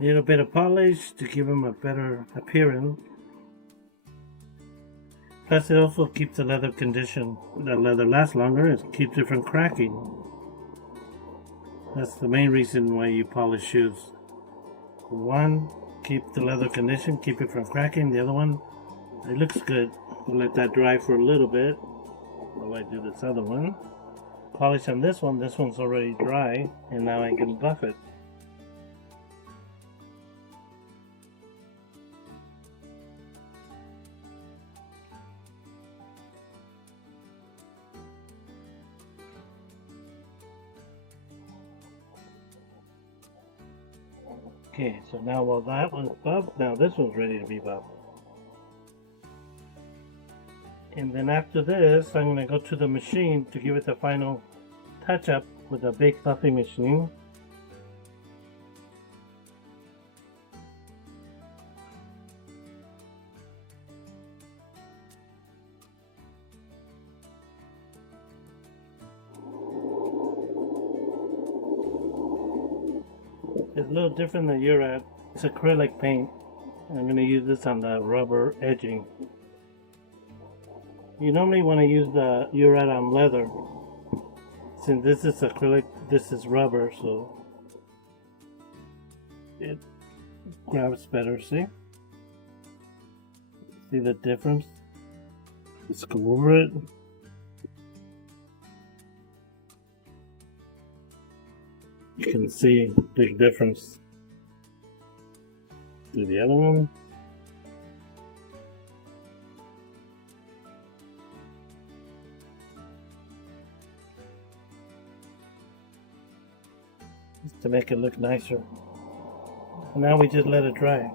Little bit of polish to give them a better appearance. Plus it also keeps the leather condition. The leather lasts longer, it keeps it from cracking. That's the main reason why you polish shoes. One, keep the leather condition, keep it from cracking. The other one, it looks good. We'll let that dry for a little bit while I do this other one. Polish on this one's already dry, and now I can buff it. Okay, so now while that one's buffed, now this one's ready to be buffed. And then after this, I'm going to go to the machine to give it the final touch-up with a big buffing machine. It's a little different than Urat. It's acrylic paint. I'm going to use this on the rubber edging. You normally want to use the Urat on leather. Since this is acrylic, this is rubber, so it grabs better, see? See the difference? Just go over it. You can see big difference. Do the other one. Just to make it look nicer. And now we just let it dry.